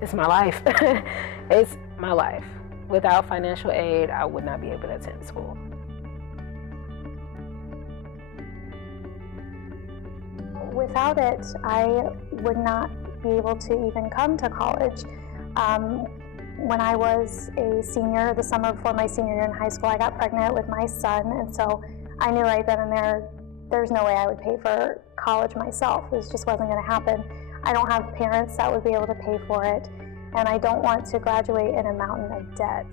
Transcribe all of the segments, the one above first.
It's my life. It's my life. Without financial aid, I would not be able to attend school. Without it, I would not be able to even come to college. When I was a senior, the summer before my senior year in high school, I got pregnant with my son, and so I knew right then and there's no way I would pay for college myself. It just wasn't going to happen. I don't have parents that would be able to pay for it, and I don't want to graduate in a mountain of debt.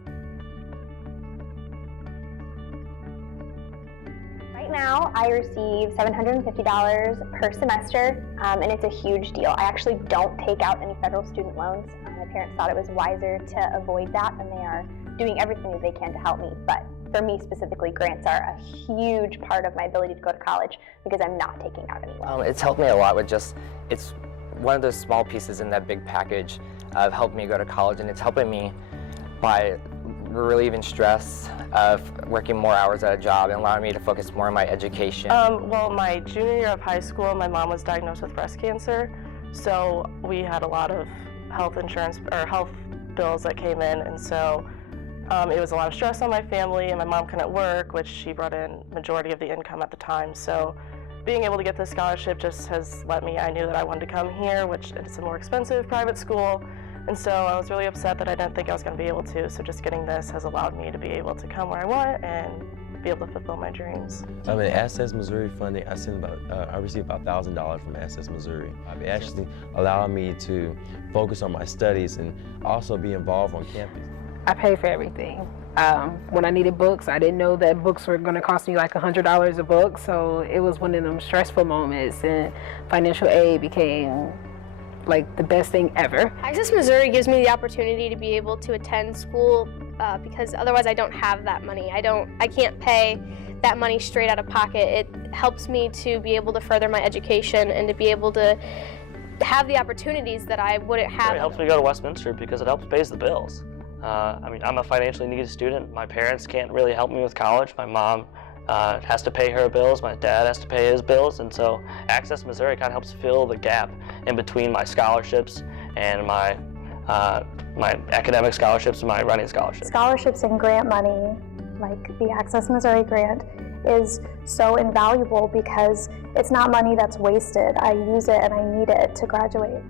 Right now, I receive $750 per semester, and it's a huge deal. I actually don't take out any federal student loans. My parents thought it was wiser to avoid that, and they are doing everything that they can to help me. But for me specifically, grants are a huge part of my ability to go to college because I'm not taking out any loans. It's helped me a lot with it's one of those small pieces in that big package of helping me go to college, and it's helping me by relieving stress of working more hours at a job and allowing me to focus more on my education. Well, my junior year of high school, my mom was diagnosed with breast cancer, so we had a lot of health insurance or health bills that came in, and so it was a lot of stress on my family, and my mom couldn't work, which she brought in majority of the income at the time. So being able to get this scholarship just has let me, I knew that I wanted to come here, which it's a more expensive private school, and so I was really upset that I didn't think I was going to be able to, so just getting this has allowed me to be able to come where I want and be able to fulfill my dreams. In Access Missouri funding, I received about $1,000 from Access Missouri. It actually allowed me to focus on my studies and also be involved on campus. I pay for everything. When I needed books, I didn't know that books were going to cost me like $100 a book, so it was one of them stressful moments, and financial aid became like the best thing ever. Access Missouri gives me the opportunity to be able to attend school because otherwise I don't have that money. I can't pay that money straight out of pocket. It helps me to be able to further my education and to be able to have the opportunities that I wouldn't have. It helps me go to Westminster because it helps pay the bills. I'm a financially needy student. My parents can't really help me with college. My mom has to pay her bills, my dad has to pay his bills, and so Access Missouri kind of helps fill the gap in between my scholarships and my academic scholarships and my running scholarships. Scholarships and grant money, like the Access Missouri grant, is so invaluable because it's not money that's wasted. I use it and I need it to graduate.